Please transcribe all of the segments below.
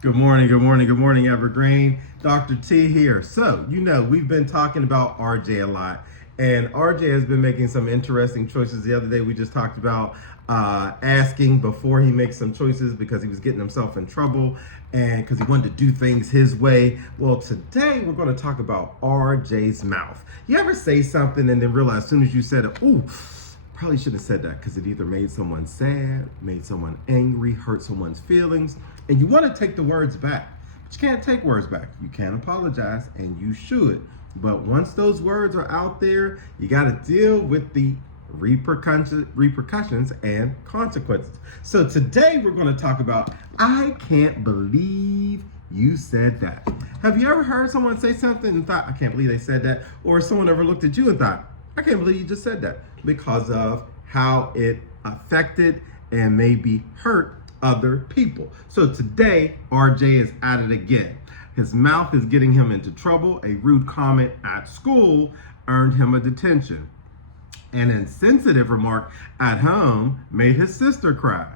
Good morning, good morning, good morning, Evergreen. Dr. T here. So, we've been talking about RJ a lot, and RJ has been making some interesting choices. The other day, we just talked about asking before he makes some choices because he was getting himself in trouble and because he wanted to do things his way. Well, today, we're going to talk about RJ's mouth. You ever say something and then realize as soon as you said it, ooh, probably shouldn't have said that because it either made someone sad, made someone angry, hurt someone's feelings, and you want to take the words back. But you can't take words back. You can apologize, and you should. But once those words are out there, you got to deal with the repercussions and consequences. So today we're going to talk about, I can't believe you said that. Have you ever heard someone say something and thought, I can't believe they said that? Or someone ever looked at you and thought, I can't believe you just said that, because of how it affected and maybe hurt other people. So today, RJ is at it again. His mouth is getting him into trouble. A rude comment at school earned him a detention. An insensitive remark at home made his sister cry.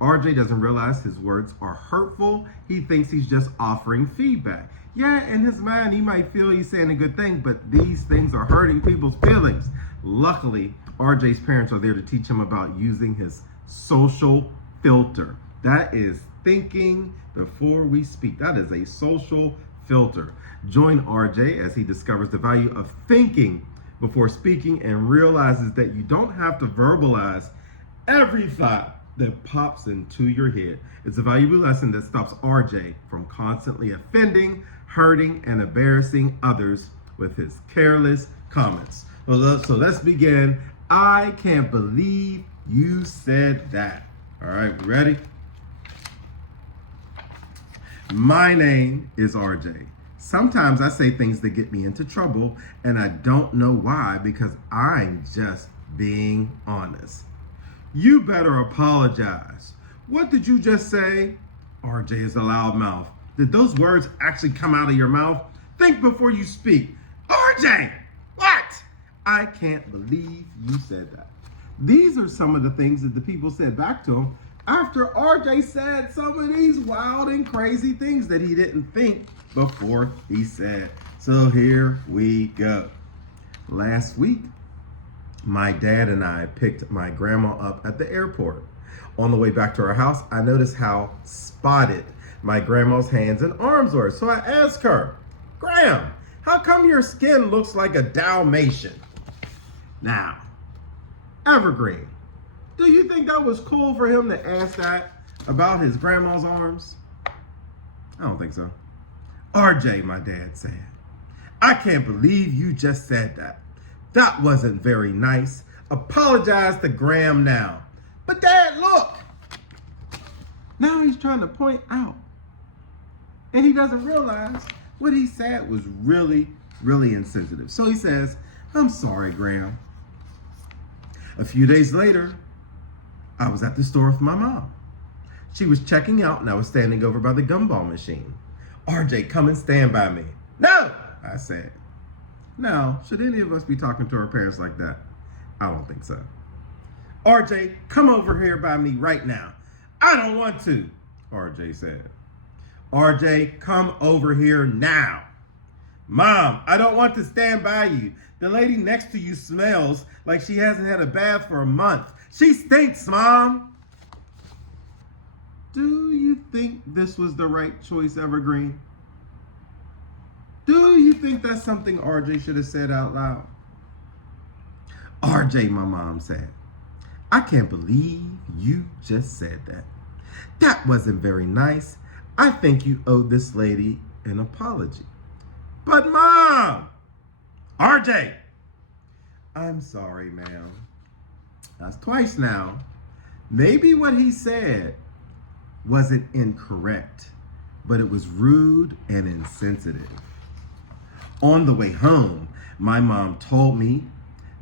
RJ doesn't realize his words are hurtful. He thinks he's just offering feedback. Yeah, in his mind, he might feel he's saying a good thing, but these things are hurting people's feelings. Luckily, RJ's parents are there to teach him about using his social filter. That is thinking before we speak. That is a social filter. Join RJ as he discovers the value of thinking before speaking and realizes that you don't have to verbalize every thought that pops into your head. It's a valuable lesson that stops RJ from constantly offending, hurting, and embarrassing others with his careless comments. So let's begin. I can't believe you said that. All right, we ready? My name is RJ. Sometimes I say things that get me into trouble, and I don't know why, because I'm just being honest. You better apologize. What did you just say? RJ is a loudmouth. Did those words actually come out of your mouth? Think before you speak. RJ, what? I can't believe you said that. These are some of the things that the people said back to him after RJ said some of these wild and crazy things that he didn't think before he said. So here we go. Last week, my dad and I picked my grandma up at the airport. On the way back to our house, I noticed how spotted my grandma's hands and arms were. So I asked her, Graham, how come your skin looks like a Dalmatian? Now, Evergreen, do you think that was cool for him to ask that about his grandma's arms? I don't think so. RJ, my dad said, I can't believe you just said that. That wasn't very nice. Apologize to Graham now. But Dad, look. Now he's trying to point out. And he doesn't realize what he said was really, really insensitive. So he says, I'm sorry, Graham. A few days later, I was at the store with my mom. She was checking out and I was standing over by the gumball machine. RJ, come and stand by me. No, I said. Now, should any of us be talking to our parents like that? I don't think so. RJ, come over here by me right now. I don't want to, RJ said. RJ, come over here now. Mom, I don't want to stand by you. The lady next to you smells like she hasn't had a bath for a month. She stinks, Mom. Do you think this was the right choice, Evergreen? Do you think that's something RJ should have said out loud? RJ, my mom said, I can't believe you just said that. That wasn't very nice. I think you owe this lady an apology. But Mom! RJ! I'm sorry, ma'am. That's twice now. Maybe what he said wasn't incorrect, but it was rude and insensitive. On the way home, my mom told me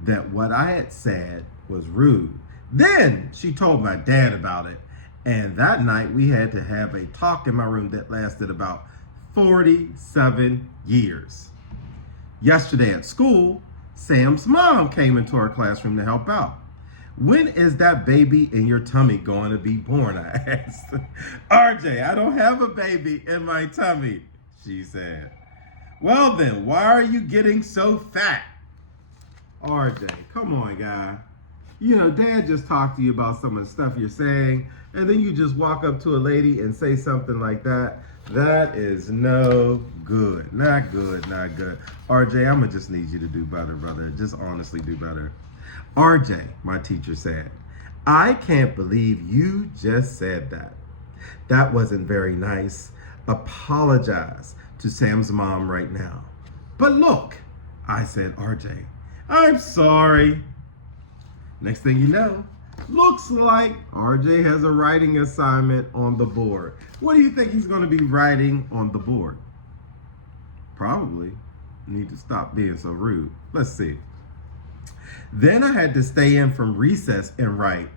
that what I had said was rude. Then she told my dad about it. And that night we had to have a talk in my room that lasted about 47 years. Yesterday at school, Sam's mom came into our classroom to help out. When is that baby in your tummy going to be born? I asked. RJ, I don't have a baby in my tummy, she said. Well then, why are you getting so fat? RJ, come on, guy. You know, Dad just talked to you about some of the stuff you're saying, and then you just walk up to a lady and say something like that. That is no good. Not good, not good. RJ, I'm going to just need you to do better, brother. Just honestly do better. RJ, my teacher said, I can't believe you just said that. That wasn't very nice. Apologize to Sam's mom right now. But look, I said, RJ, I'm sorry. Next thing you know, looks like RJ has a writing assignment on the board. What do you think he's going to be writing on the board? Probably need to stop being so rude. Let's see. Then I had to stay in from recess and write,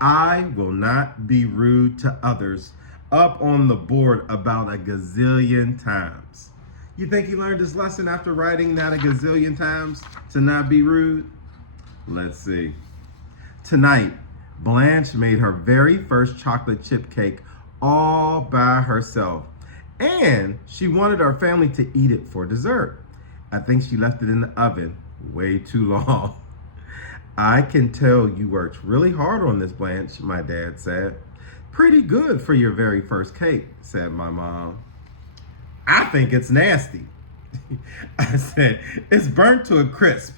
I will not be rude to others, up on the board about a gazillion times. You think he learned his lesson after writing that a gazillion times to not be rude? Let's see. Tonight, Blanche made her very first chocolate chip cake all by herself. And she wanted our family to eat it for dessert. I think she left it in the oven way too long. I can tell you worked really hard on this, Blanche, my dad said. Pretty good for your very first cake, said my mom. I think it's nasty. I said, it's burnt to a crisp.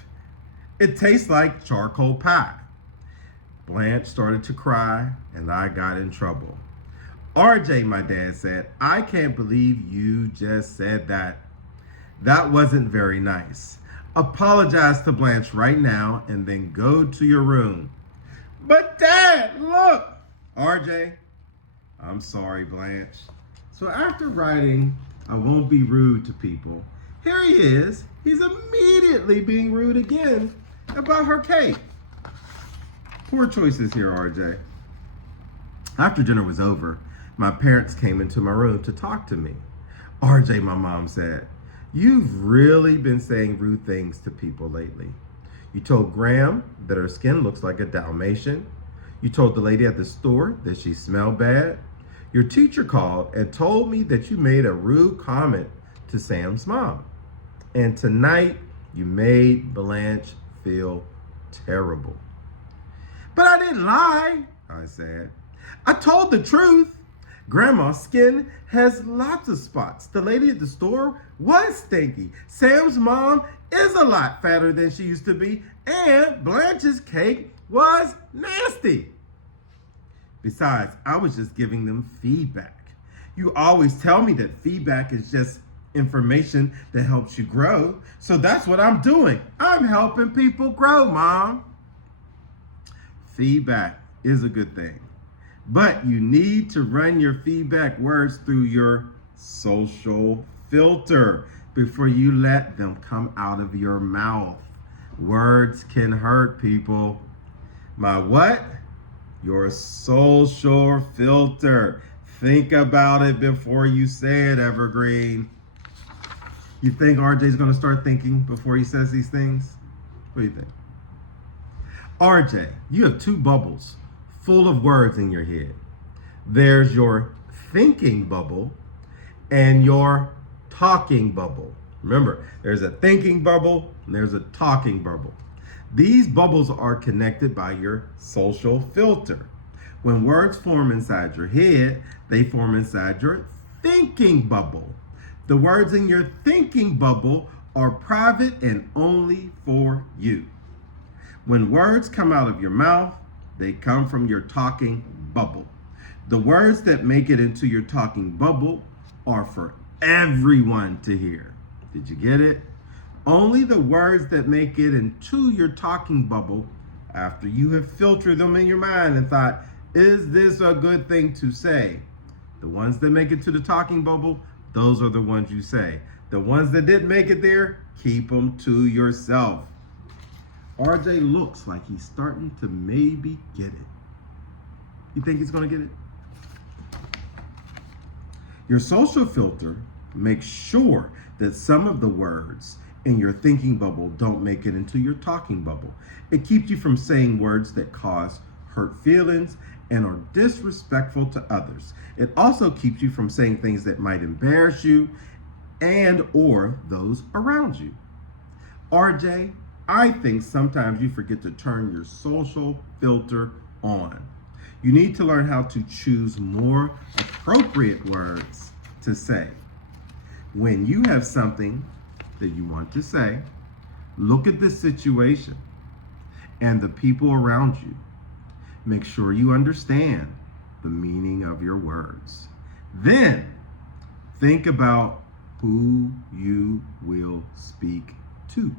It tastes like charcoal pie. Blanche started to cry, and I got in trouble. RJ, my dad said, I can't believe you just said that. That wasn't very nice. Apologize to Blanche right now and then go to your room. But Dad, look! RJ, I'm sorry, Blanche. So after writing, I won't be rude to people, here he is. He's immediately being rude again about her cake. Poor choices here, RJ. After dinner was over, my parents came into my room to talk to me. RJ, my mom said, you've really been saying rude things to people lately. You told Graham that her skin looks like a Dalmatian. You told the lady at the store that she smelled bad. Your teacher called and told me that you made a rude comment to Sam's mom. And tonight, you made Blanche feel terrible. But I didn't lie, I said. I told the truth. Grandma's skin has lots of spots. The lady at the store was stinky. Sam's mom is a lot fatter than she used to be. And Blanche's cake was nasty. Besides, I was just giving them feedback. You always tell me that feedback is just information that helps you grow. So that's what I'm doing. I'm helping people grow, Mom. Feedback is a good thing, but you need to run your feedback words through your social filter before you let them come out of your mouth. Words can hurt people. My what? Your social filter. Think about it before you say it, Evergreen. You think RJ's going to start thinking before he says these things? What do you think? RJ, you have two bubbles full of words in your head. There's your thinking bubble and your talking bubble. Remember, there's a thinking bubble and there's a talking bubble. These bubbles are connected by your social filter. When words form inside your head, they form inside your thinking bubble. The words in your thinking bubble are private and only for you. When words come out of your mouth, they come from your talking bubble. The words that make it into your talking bubble are for everyone to hear. Did you get it? Only the words that make it into your talking bubble, after you have filtered them in your mind and thought, is this a good thing to say? The ones that make it to the talking bubble, those are the ones you say. The ones that didn't make it there, keep them to yourself. RJ looks like he's starting to maybe get it. You think he's going to get it? Your social filter makes sure that some of the words in your thinking bubble don't make it into your talking bubble. It keeps you from saying words that cause hurt feelings and are disrespectful to others. It also keeps you from saying things that might embarrass you and or those around you. RJ, I think sometimes you forget to turn your social filter on. You need to learn how to choose more appropriate words to say. When you have something that you want to say, look at the situation and the people around you. Make sure you understand the meaning of your words. Then think about who you will speak to.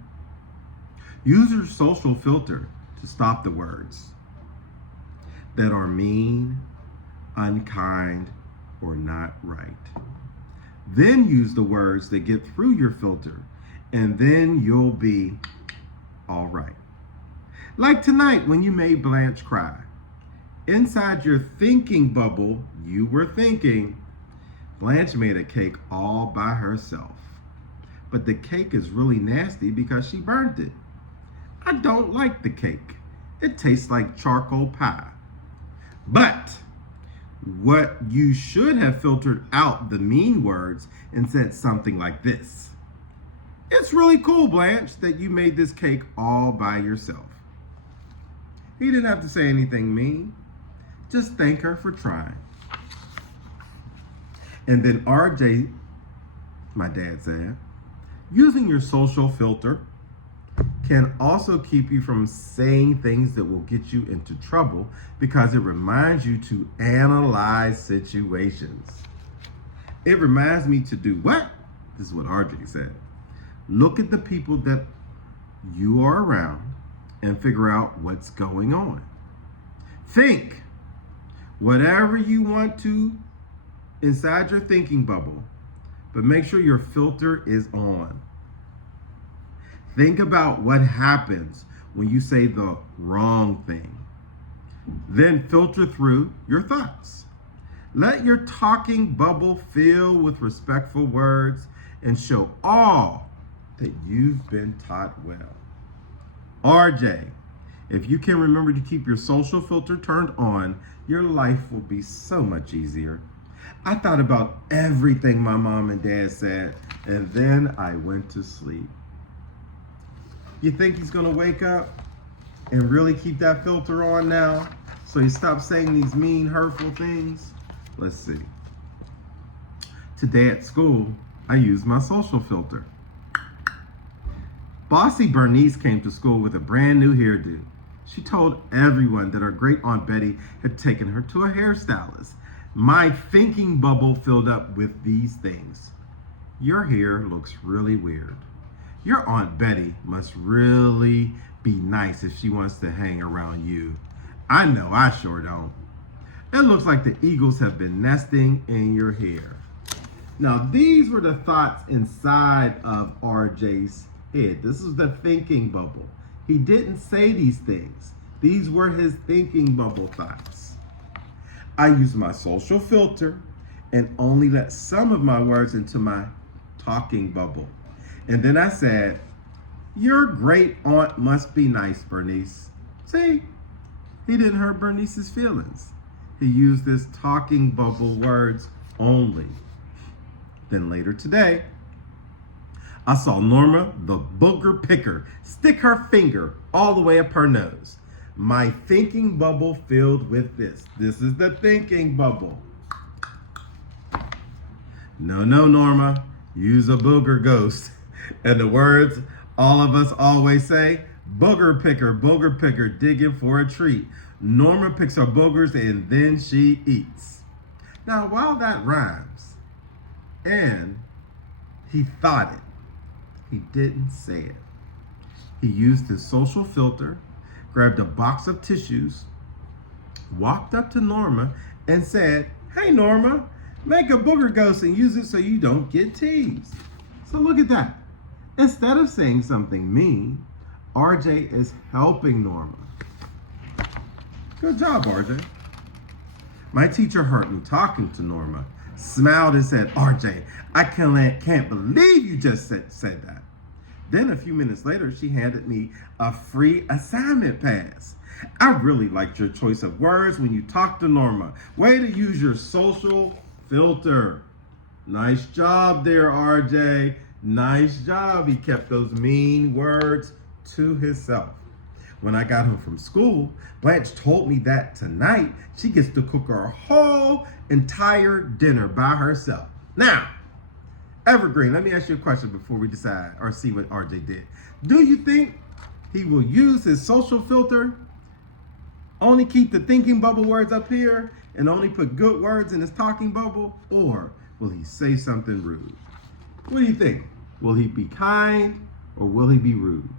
Use your social filter to stop the words that are mean, unkind, or not right. Then use the words that get through your filter, and then you'll be all right. Like tonight when you made Blanche cry. Inside your thinking bubble, you were thinking, Blanche made a cake all by herself. But the cake is really nasty because she burned it. I don't like the cake. It tastes like charcoal pie. But what you should have filtered out the mean words and said something like this. It's really cool, Blanche, that you made this cake all by yourself. He didn't have to say anything mean. Just thank her for trying. And then RJ, my dad said, using your social filter can also keep you from saying things that will get you into trouble because it reminds you to analyze situations. It reminds me to do what? This is what RJ said. Look at the people that you are around and figure out what's going on. Think whatever you want to inside your thinking bubble, but make sure your filter is on. Think about what happens when you say the wrong thing. Then filter through your thoughts. Let your talking bubble fill with respectful words and show all that you've been taught well. RJ, if you can remember to keep your social filter turned on, your life will be so much easier. I thought about everything my mom and dad said, and then I went to sleep. You think he's gonna wake up and really keep that filter on now so he stops saying these mean, hurtful things? Let's see. Today at school, I used my social filter. Bossy Bernice came to school with a brand new hairdo. She told everyone that her great Aunt Betty had taken her to a hairstylist. My thinking bubble filled up with these things. Your hair looks really weird. Your Aunt Betty must really be nice if she wants to hang around you. I know I sure don't. It looks like the eagles have been nesting in your hair. Now, these were the thoughts inside of RJ's head. This is the thinking bubble. He didn't say these things. These were his thinking bubble thoughts. I used my social filter and only let some of my words into my talking bubble. And then I said, your great aunt must be nice, Bernice. See, he didn't hurt Bernice's feelings. He used his talking bubble words only. Then later today, I saw Norma, the booger picker, stick her finger all the way up her nose. My thinking bubble filled with this. This is the thinking bubble. No, Norma, use a booger ghost. And the words all of us always say, booger picker, digging for a treat. Norma picks her boogers and then she eats. Now, while that rhymes, and he thought it, he didn't say it. He used his social filter, grabbed a box of tissues, walked up to Norma and said, hey Norma, make a booger ghost and use it so you don't get teased. So look at that. Instead of saying something mean, RJ is helping Norma. Good job, RJ. My teacher heard me talking to Norma, smiled and said, RJ, I can't believe you just said that. Then a few minutes later, she handed me a free assignment pass. I really liked your choice of words when you talked to Norma. Way to use your social filter. Nice job there, RJ. Nice job. He kept those mean words to himself. When I got home from school, Blanche told me that tonight she gets to cook her whole entire dinner by herself. Now, Evergreen, let me ask you a question before we decide or see what RJ did. Do you think he will use his social filter, only keep the thinking bubble words up here, and only put good words in his talking bubble? Or will he say something rude? What do you think? Will he be kind or will he be rude?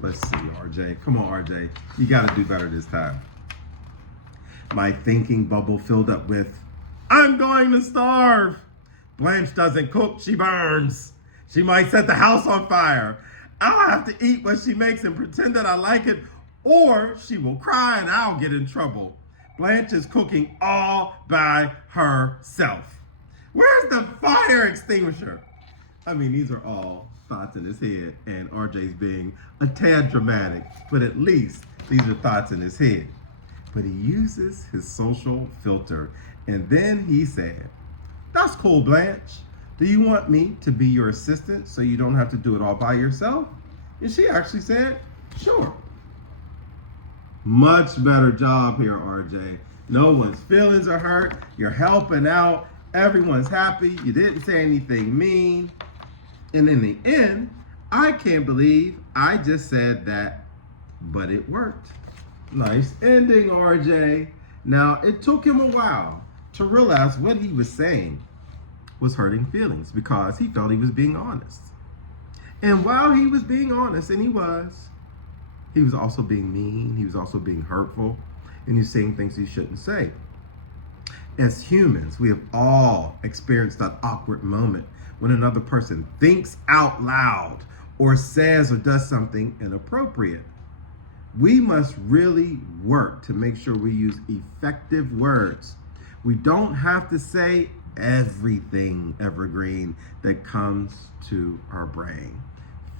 Let's see, RJ. Come on, RJ. You got to do better this time. My thinking bubble filled up with, I'm going to starve. Blanche doesn't cook, she burns. She might set the house on fire. I'll have to eat what she makes and pretend that I like it, or she will cry and I'll get in trouble. Blanche is cooking all by herself. Where's the fire extinguisher? I mean, these are all thoughts in his head, and RJ's being a tad dramatic, but at least these are thoughts in his head. But he uses his social filter, and then he said, that's cool, Blanche. Do you want me to be your assistant so you don't have to do it all by yourself? And she actually said, sure. Much better job here, RJ. No one's feelings are hurt. You're helping out. Everyone's happy. You didn't say anything mean. And in the end, I can't believe I just said that, but it worked. Nice ending, RJ. Now, it took him a while to realize what he was saying was hurting feelings because he felt he was being honest. And while he was being honest, and he was also being mean, he was also being hurtful, and he's saying things he shouldn't say. As humans, we have all experienced that awkward moment when another person thinks out loud or says or does something inappropriate. We must really work to make sure we use effective words. We don't have to say everything, Evergreen, that comes to our brain.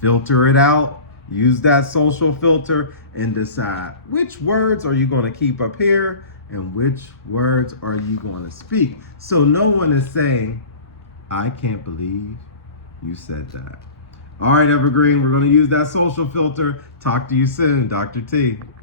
Filter it out, use that social filter, and decide which words are you going to keep up here and which words are you going to speak. So no one is saying, I can't believe you said that. All right, Evergreen, we're going to use that social filter. Talk to you soon, Dr. T.